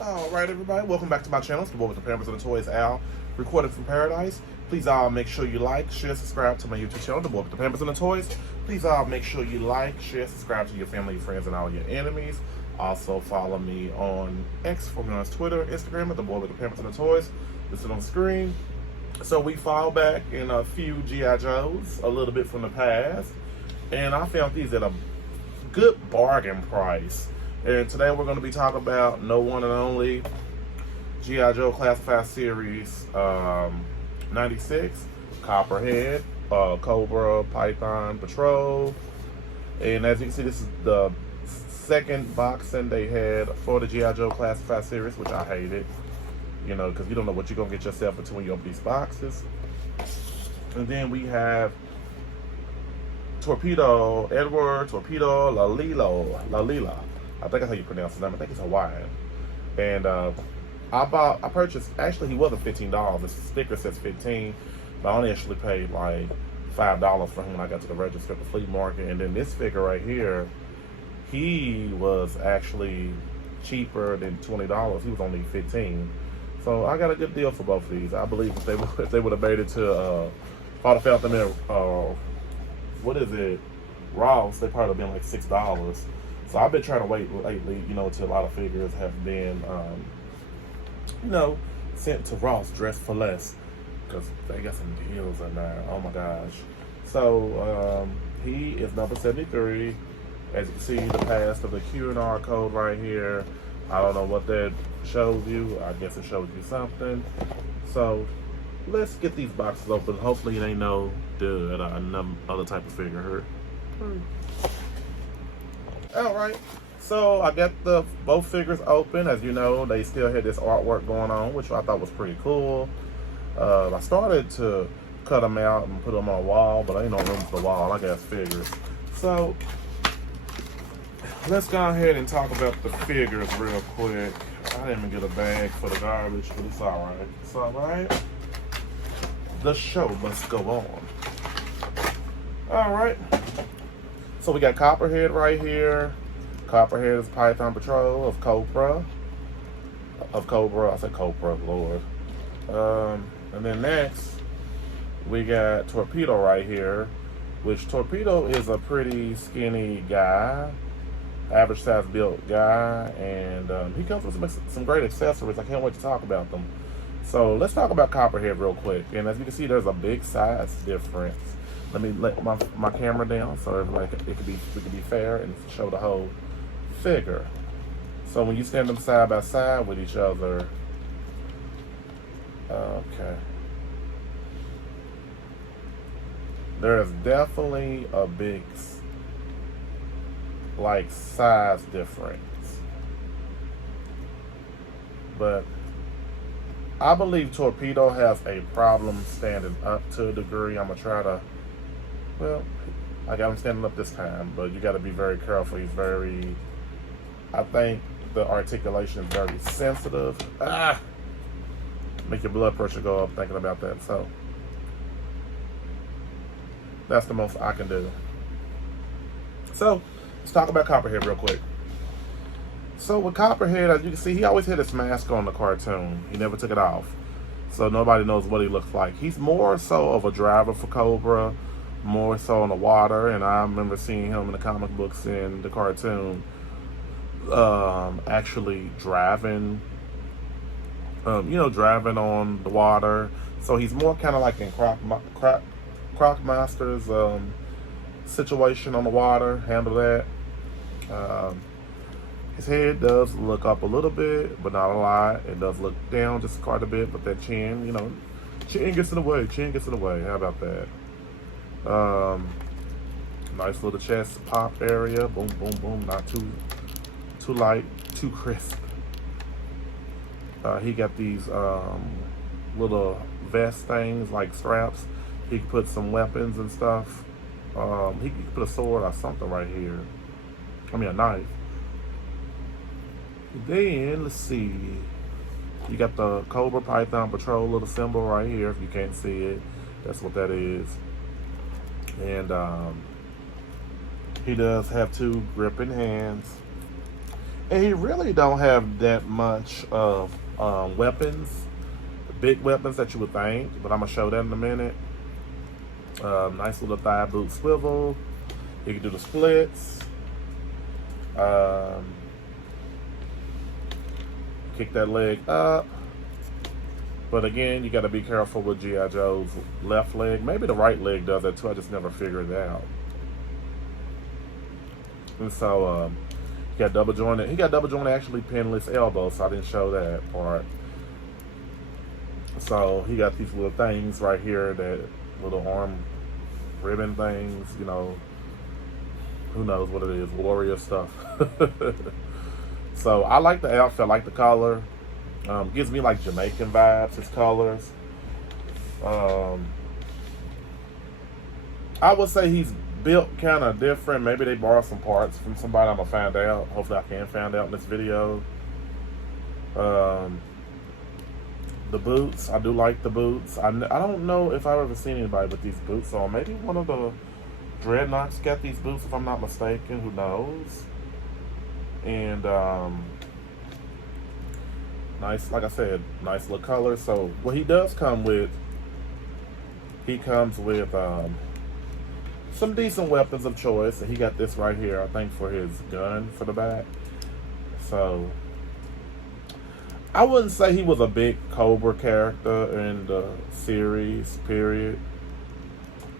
Alright everybody, welcome back to my channel. It's the boy with the Pampers and the Toys, Al, recorded from paradise. Please all make sure you like, share, subscribe to my YouTube channel, the boy with the Pampers and the Toys. Please all make sure you like, share, subscribe to your family, your friends, and all your enemies. Also follow me on X, formerly known as Twitter, Instagram, at the boy with the Pampers and the Toys. Listed on the screen. So we fall back in a few G.I. Joes, a little bit from the past, and I found these at a good bargain price. And today we're going to be talking about no one and only G.I. Joe Classified Series 96, Copperhead, Cobra, Python, Patrol. And as you can see, this is the second boxing they had for the G.I. Joe Classified Series, which I hated. You know, because you don't know what you're going to get yourself into when you open these boxes. And then we have Torpedo, Edward Torpedo Lalila. I think that's how you pronounce his name. I think it's Hawaiian. And I purchased, actually he wasn't $15. The sticker says $15, but I only actually paid like $5 for him when I got to the register at the flea market. And then this figure right here, he was actually cheaper than $20. He was only $15. So I got a good deal for both of these. I believe if they would have made it to, if I'd have found them in, what is it, Ross, they probably would have been like $6. So I've been trying to wait lately, you know, till a lot of figures have been, you know, sent to Ross dressed for less, because they got some deals in there. Oh my gosh. So he is number 73. As you can see, the past of the Q&R code right here. I don't know what that shows you. I guess it shows you something. So let's get these boxes open. Hopefully it ain't no other type of figure here. Alright, so I got both figures open. As you know, they still had this artwork going on, which I thought was pretty cool. I started to cut them out and put them on a wall, but ain't no room for the wall. I got figures. So let's go ahead and talk about the figures real quick. I didn't even get a bag for the garbage, but it's alright. It's alright. The show must go on. Alright. So we got Copperhead right here. Copperhead is Python Patrol of Cobra. I said Cobra, Lord. And then next, we got Torpedo right here, which Torpedo is a pretty skinny guy, average size built guy, and he comes with some great accessories. I can't wait to talk about them. So let's talk about Copperhead real quick. And as you can see, there's a big size difference. Let me let my camera down so we could be fair and show the whole figure. So when you stand them side by side with each other, okay, there is definitely a big size difference, but I believe Torpedo has a problem standing up to a degree. I'm gonna try to. Well, I got him standing up this time, but you got to be very careful. He's very, I think the articulation is very sensitive. Make your blood pressure go up thinking about that. So that's the most I can do. So let's talk about Copperhead real quick. So with Copperhead, as you can see, he always had his mask on the cartoon. He never took it off. So nobody knows what he looks like. He's more so of a driver for Cobra, more so on the water, and I remember seeing him in the comic books and the cartoon actually driving, driving on the water. So he's more kind of like in Croc Master's situation on the water, handle that. His head does look up a little bit, but not a lot. It does look down just quite a bit, but that chin, chin gets in the way. How about that? Nice little chest pop area. Boom, boom, boom. Not too light, too crisp. He got these little vest things like straps. He can put some weapons and stuff. He can put a sword or something right here. A knife. Then let's see. You got the Cobra Python Patrol little symbol right here. If you can't see it, that's what that is. And he does have two gripping hands. And he really don't have that much of weapons, big weapons that you would think, but I'm gonna show that in a minute. Nice little thigh boot swivel. He can do the splits. Kick that leg up. But again, you got to be careful with G.I. Joe's left leg. Maybe the right leg does that too. I just never figured it out. And so he got double jointed. He got double jointed actually pinless elbow, so I didn't show that part. So he got these little things right here, that little arm ribbon things, you know. Who knows what it is, warrior stuff. So I like the outfit, I like the color. Gives me like Jamaican vibes, his colors. I would say he's built kind of different. Maybe they borrowed some parts from somebody. I'm gonna find out. Hopefully I can find out in this video. The boots, I do like the boots. I don't know if I've ever seen anybody with these boots on. Maybe one of the Dreadnoughts got these boots, if I'm not mistaken. Who knows? And nice, like I said, nice little color. So what he does come with, he comes with some decent weapons of choice. And he got this right here, I think, for his gun for the back. So I wouldn't say he was a big Cobra character in the series, period.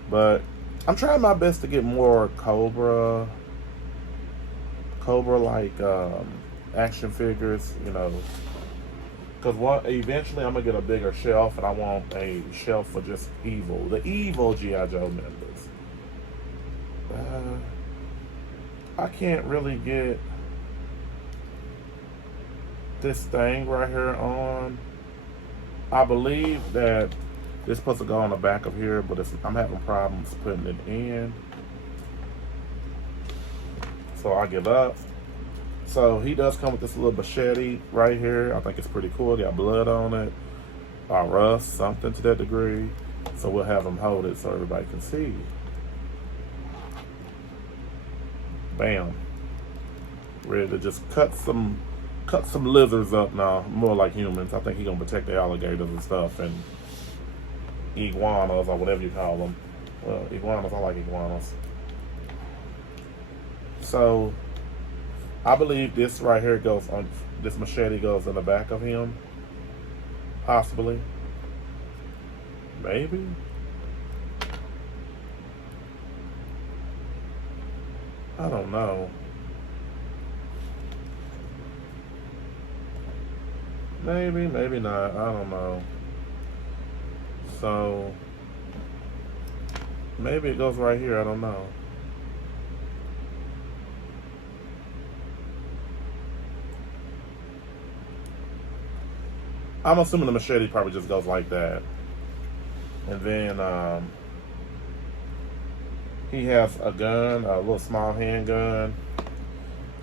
But I'm trying my best to get more Cobra like action figures, you know. Because eventually I'm going to get a bigger shelf, and I want a shelf for just the evil G.I. Joe members. I can't really get this thing right here on. I believe that it's supposed to go on the back of here, but I'm having problems putting it in. So I give up. So he does come with this little machete right here. I think it's pretty cool. Got blood on it, or rust, something to that degree. So we'll have him hold it so everybody can see. Bam. Ready to just cut some lizards up now, more like humans. I think he's gonna protect the alligators and stuff, and iguanas, or whatever you call them. Well, iguanas, I like iguanas. So I believe this right here goes on, this machete goes in the back of him. Possibly. Maybe. I don't know. Maybe, maybe not. I don't know. So maybe it goes right here. I don't know. I'm assuming the machete probably just goes like that. And then he has a gun, a little small handgun.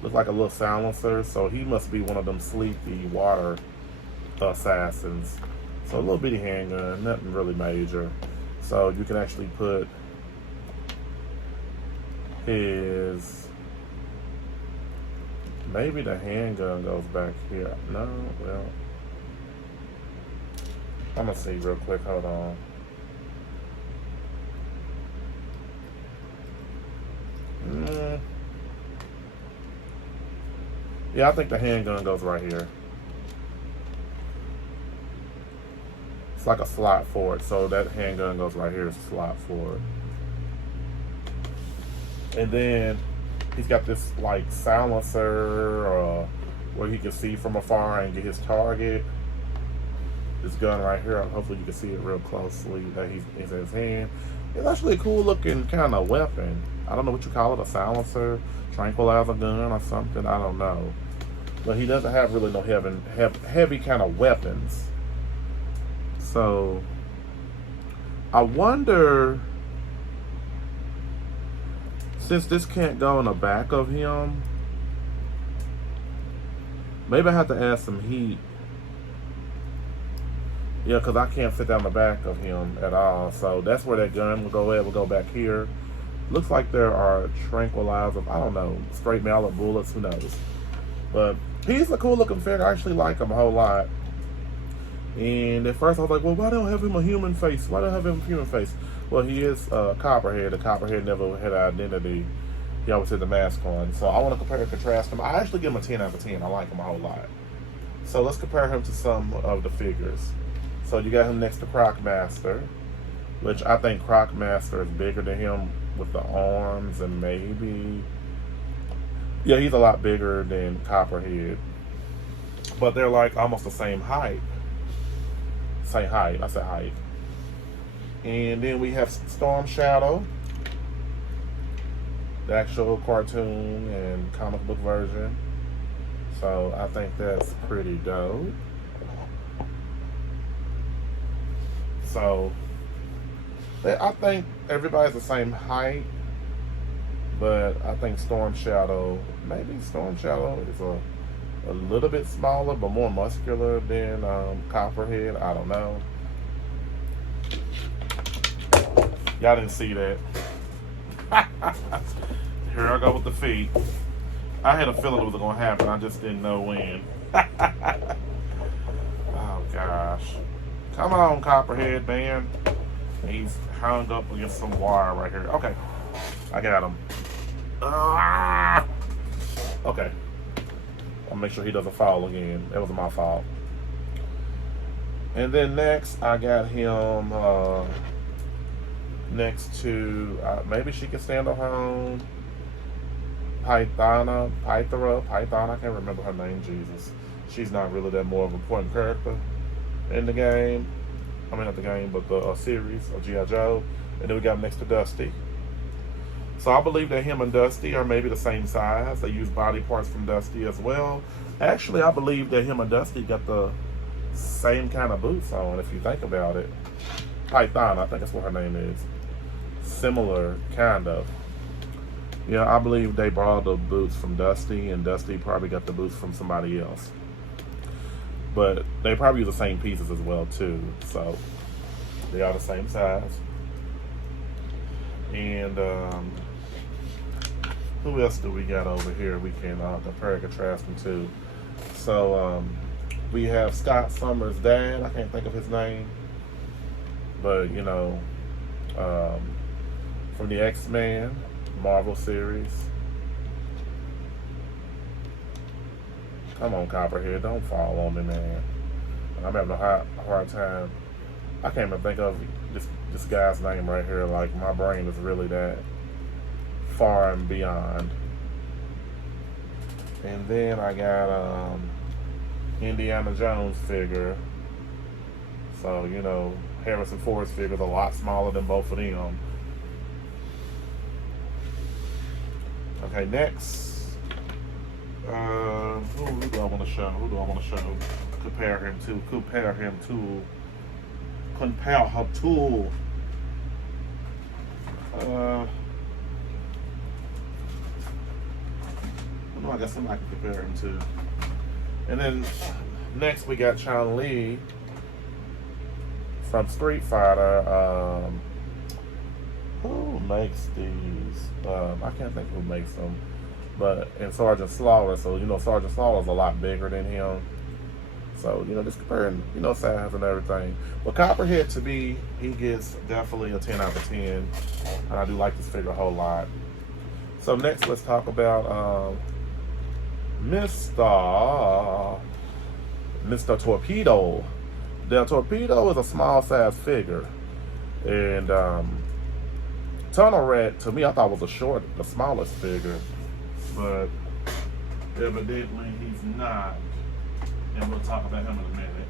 Looks like a little silencer. So he must be one of them sleepy water assassins. So a little bitty handgun, nothing really major. So you can actually put his, maybe the handgun goes back here. No, well, I'm gonna see real quick, hold on. Yeah, I think the handgun goes right here. It's like a slot for it, so that handgun goes right here, slot for it. And then he's got this like silencer where he can see from afar and get his target. This gun right here, hopefully you can see it real closely that he's in his hand. It's actually a cool looking kind of weapon. I don't know what you call it, a silencer, tranquilizer gun or something, I don't know. But he doesn't have really no heavy kind of weapons. So I wonder, since this can't go in the back of him, maybe I have to add some heat. Yeah, because I can't fit down the back of him at all. So that's where that gun will go at. We'll go back here. Looks like there are tranquilizers. I don't know. Straight mallet bullets. Who knows? But he's a cool looking figure. I actually like him a whole lot. And at first I was like, well, why don't I have him a human face? Why don't I have him a human face? Well, he is Copperhead. The Copperhead never had an identity. He always had the mask on. So I want to compare and contrast him. I actually give him a 10 out of 10. I like him a whole lot. So let's compare him to some of the figures. So you got him next to Crocmaster, which I think Crocmaster is bigger than him with the arms and maybe... Yeah, he's a lot bigger than Copperhead. But they're like almost the same height. Same height. I said height. And then we have Storm Shadow, the actual cartoon and comic book version. So I think that's pretty dope. So I think everybody's the same height, but I think Storm Shadow is a little bit smaller but more muscular than Copperhead. I don't know. Y'all didn't see that. Here I go with the feet. I had a feeling it was going to happen. I just didn't know when. Oh, gosh. Come on, Copperhead, man. He's hung up against some wire right here. Okay. I got him. Okay. I'll make sure he doesn't fall again. That was my fault. And then next, I got him next to, maybe she can stand on her own. Python, I can't remember her name, Jesus. She's not really that more of an important character in the game. I mean, not the game, but the series of G.I. Joe. And then we got him next to Dusty. So I believe that him and Dusty are maybe the same size. They use body parts from Dusty as well. Actually, I believe that him and Dusty got the same kind of boots on, if you think about it. Python, I think that's what her name is. Similar, kind of. Yeah, I believe they borrowed the boots from Dusty, and Dusty probably got the boots from somebody else. But they probably use the same pieces as well, too. So, they are the same size. And, who else do we got over here we can compare and contrast them to? So, we have Scott Summers' dad. I can't think of his name. But, you know, from the X-Men Marvel series. Come on, Copperhead, don't fall on me, man. I'm having a hard time. I can't even think of this guy's name right here. Like, my brain is really that far and beyond. And then I got Indiana Jones figure. So, you know, Harrison Ford's figure is a lot smaller than both of them. Okay, next. Who do I want to show? Compare her to. I guess somebody can compare him to. And then next we got Chun-Li from Street Fighter. Who makes these? I can't think who makes them. But in Sergeant Slaughter, so you know Sergeant Slaughter's a lot bigger than him. So, you know, just comparing, you know, size and everything. But Copperhead, to me, he gets definitely a 10 out of 10. And I do like this figure a whole lot. So next, let's talk about Mr. Torpedo. The Torpedo is a small size figure. And Tunnel Rat, to me, I thought was the smallest figure. But evidently he's not. And we'll talk about him in a minute.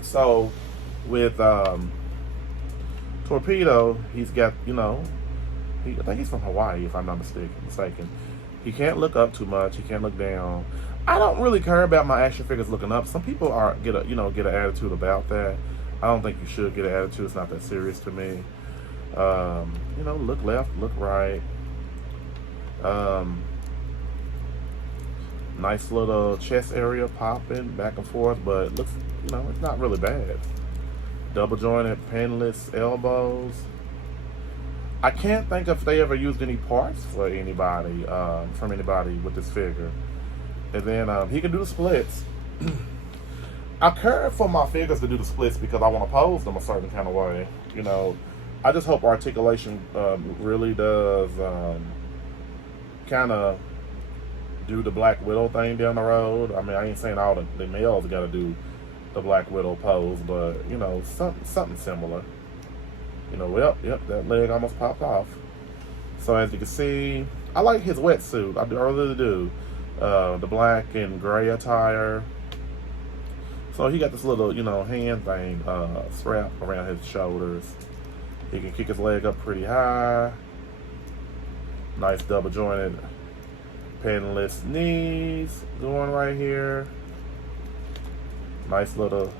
So with Torpedo, he's got, you know, I think he's from Hawaii, if I'm not mistaken. He can't look up too much. He can't look down. I don't really care about my action figures looking up. Some people get an attitude about that. I don't think you should get an attitude. It's not that serious to me. You know, look left, look right. Nice little chest area popping back and forth, but it looks, you know, it's not really bad. Double jointed, pinless elbows. I can't think if they ever used any parts for anybody, from anybody with this figure. And then he can do the splits. I care for my figures to do the splits because I want to pose them a certain kind of way. You know, I just hope articulation really does kind of do the Black Widow thing down the road. I mean, I ain't saying all the males got to do the Black Widow pose, but you know, something similar. You know, yep, that leg almost popped off. So as you can see, I like his wetsuit. I really do. The black and gray attire. So he got this little, you know, hand thing strap around his shoulders. He can kick his leg up pretty high. Nice double jointed pinless knees going right here. Nice little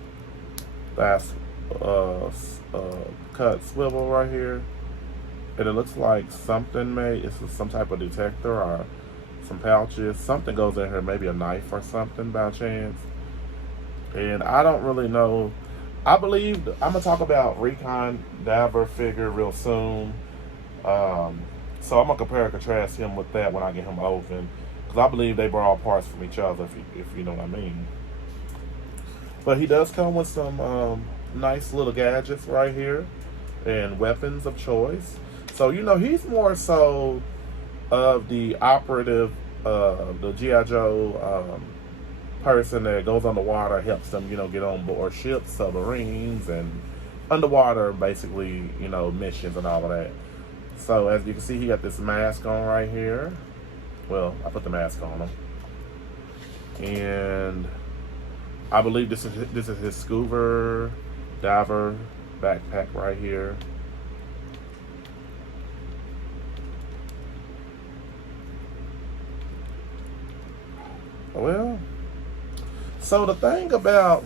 fast cut swivel right here. And it looks like something it's some type of detector or some pouches. Something goes in here, maybe a knife or something by chance. And I don't really know. I believe I'm gonna talk about Recon Diver figure real soon. So I'm gonna compare and contrast him with that when I get him open, because I believe they borrow parts from each other, if you know what I mean. But he does come with some nice little gadgets right here and weapons of choice. So you know, he's more so of the operative, the G.I. Joe person that goes underwater, helps them, you know, get on board ships, submarines, and underwater, basically, you know, missions and all of that. So as you can see, he got this mask on right here. Well, I put the mask on him, and I believe this is his scuba diver backpack right here. Well, so the thing about,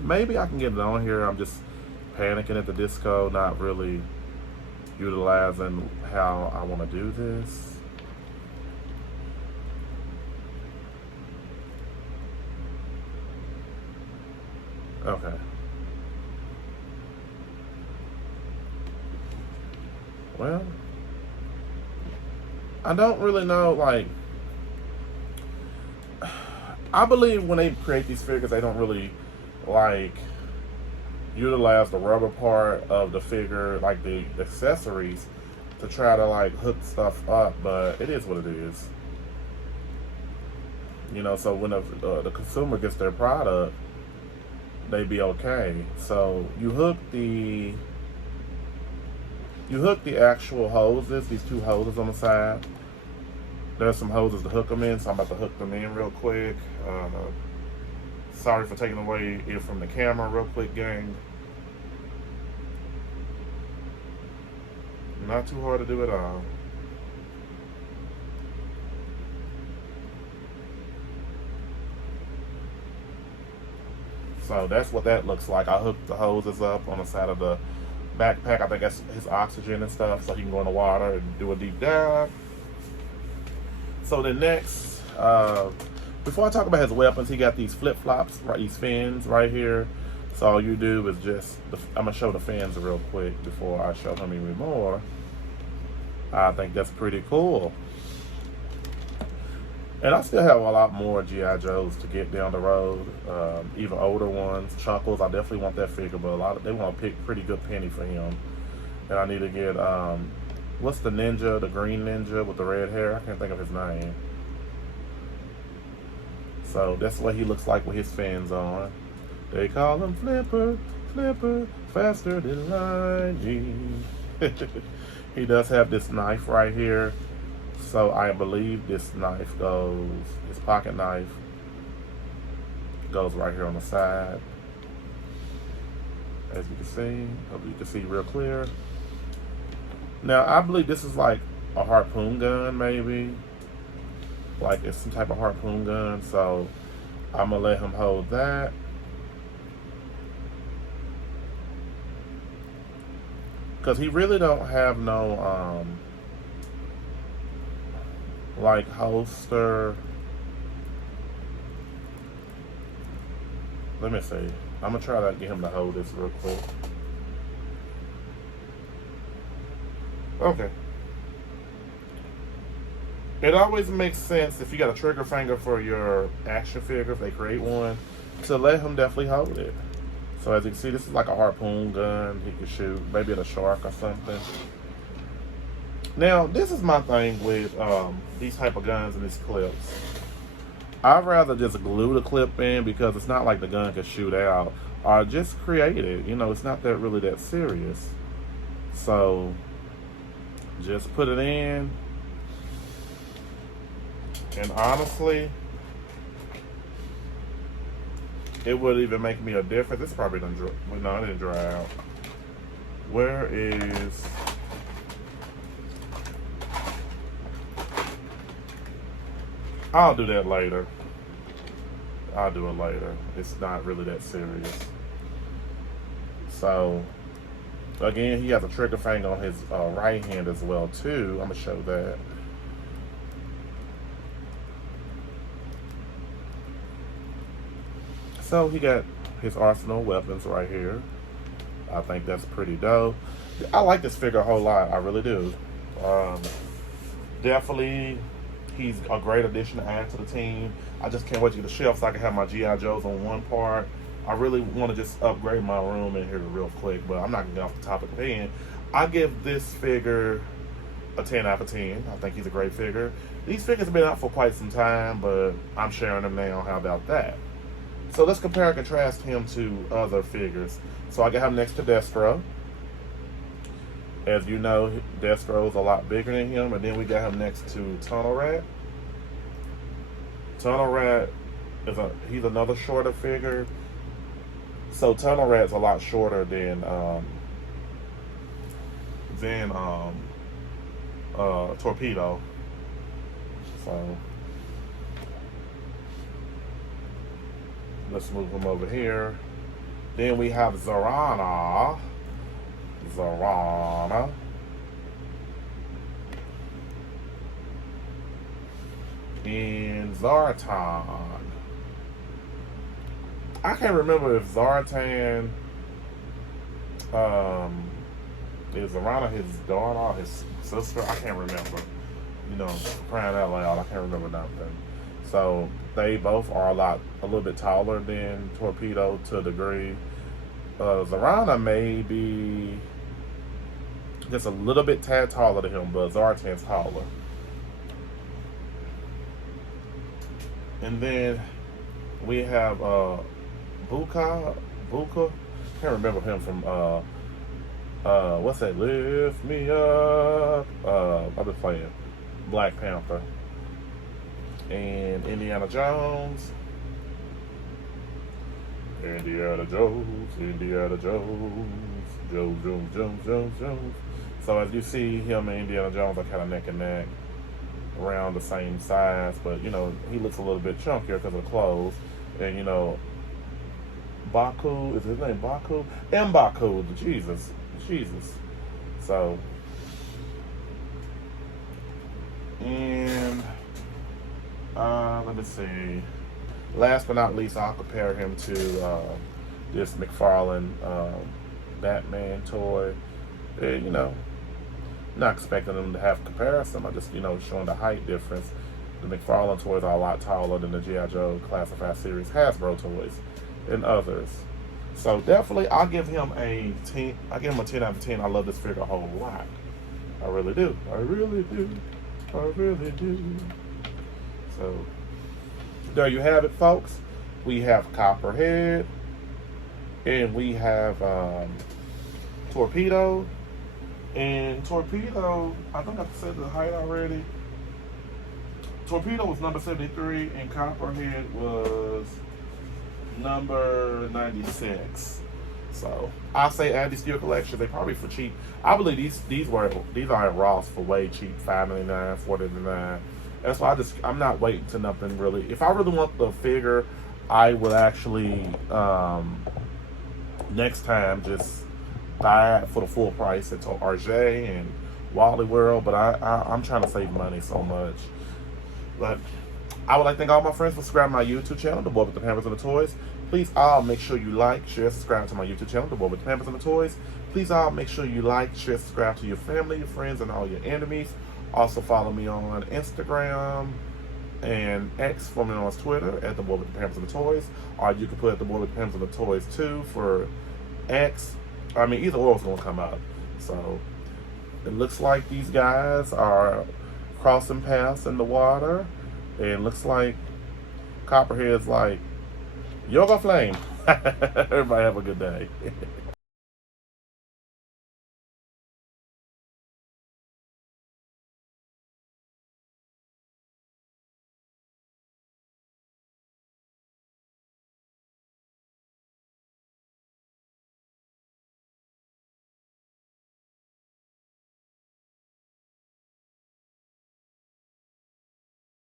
maybe I can get it on here, I'm just panicking at the disco, not really utilizing how I want to do this. Okay. Well, I don't really know, like, I believe when they create these figures, they don't really, like, utilize the rubber part of the figure, like the accessories, to try to, like, hook stuff up, but it is what it is. You know, so when the consumer gets their product, they be okay. So you hook the actual hoses, these two hoses on the side. There's some hoses to hook them in, so I'm about to hook them in real quick. Sorry for taking away it from the camera real quick, gang. Not too hard to do at all. So that's what that looks like. I hooked the hoses up on the side of the backpack. I think that's his oxygen and stuff, so he can go in the water and do a deep dive. So then next, before I talk about his weapons, he got these flip-flops, right, these fins right here. So all you do is just, I'm going to show the fins real quick before I show him even more. I think that's pretty cool. And I still have a lot more G.I. Joes to get down the road, even older ones. Chuckles, I definitely want that figure, but they want to pick pretty good penny for him. And I need to get, what's the ninja, the green ninja with the red hair? I can't think of his name. So that's what he looks like with his fins on. They call him Flipper, Flipper, faster than lightning. He does have this knife right here. So I believe this knife goes, his pocket knife goes right here on the side. As you can see, hope you can see real clear. Now I believe this is like a harpoon gun, maybe. Like it's some type of harpoon gun. So I'm gonna let him hold that. Cause he really don't have no like holster. Let me see. I'm gonna try to get him to hold this real quick. Okay. It always makes sense if you got a trigger finger for your action figure, if they create one, to let him definitely hold it. So as you can see, this is like a harpoon gun he can shoot, maybe at a shark or something. Now, this is my thing with these type of guns and these clips. I'd rather just glue the clip in because it's not like the gun can shoot out, or just create it. You know, it's not that really that serious. So just put it in. And honestly, it would even make me a difference. This probably didn't dry. Well, no, it didn't dry out. Where is... I'll do that later. I'll do it later. It's not really that serious. So, again, he has a trigger finger on his right hand as well, too. I'm going to show that. So he got his arsenal of weapons right here. I think that's pretty dope. I like this figure a whole lot. I really do. Definitely, he's a great addition to add to the team. I just can't wait to get the shelf so I can have my G.I. Joes on one part. I really want to just upgrade my room in here real quick, but I'm not going to get off the topic again. I give this figure a 10 out of 10. I think he's a great figure. These figures have been out for quite some time, but I'm sharing them now. How about that? So let's compare and contrast him to other figures. So I got him next to Destro. As you know, Destro is a lot bigger than him. And then we got him next to Tunnel Rat. Tunnel Rat he's another shorter figure. So Tunnel Rat's a lot shorter than Torpedo. So let's move him over here. Then we have Zarana. And Zartan. I can't remember if Zartan is Zarana his daughter or his sister. I can't remember. You know, crying out loud, I can't remember nothing. So they both are a little bit taller than Torpedo to a degree. Zarana may be just a little bit tad taller than him, but Zartan's taller. And then we have Buka. Can't remember him from what's that? Lift Me Up. I've been playing Black Panther. And Indiana Jones. Jones. So as you see, him and Indiana Jones are kind of neck and neck, around the same size, but you know, he looks a little bit chunkier because of the clothes. And you know, Baku, is his name Baku? M'Baku, Jesus. So, and let me see. Last but not least, I'll compare him to this McFarlane Batman toy. And, you know, not expecting them to have comparison. I'm just, you know, showing the height difference. The McFarlane toys are a lot taller than the G.I. Joe Classified Series Hasbro toys and others. So definitely, I'll give him a 10. I give him a 10 out of 10. I love this figure a whole lot. I really do. So there you have it, folks. We have Copperhead, and we have Torpedo. And Torpedo, I think I said the height already. Torpedo was number 73, and Copperhead was number 96. So I say add these to your collection. They probably for cheap. I believe these are at Ross for way cheap, $5.99, $4.99. That's why I'm not waiting to nothing really. If I really want the figure, I would actually next time just buy it for the full price at RJ and Wally World. But I'm trying to save money so much. But I would like to thank all my friends for subscribing to my YouTube channel, The Boy with the Pampers and the Toys. Please all make sure you like, share, subscribe to my YouTube channel, The Boy with the Pampers and the Toys. Please all make sure you like, share, subscribe to your family, your friends, and all your enemies. Also follow me on Instagram and X, formerly known as Twitter, at The Boy with the Pampers and the Toys. Or you can put The Boy with the Pampers and the Toys too for X. I mean, either or is going to come up. So it looks like these guys are crossing paths in the water. It looks like Copperhead's like, yoga flame. Everybody have a good day.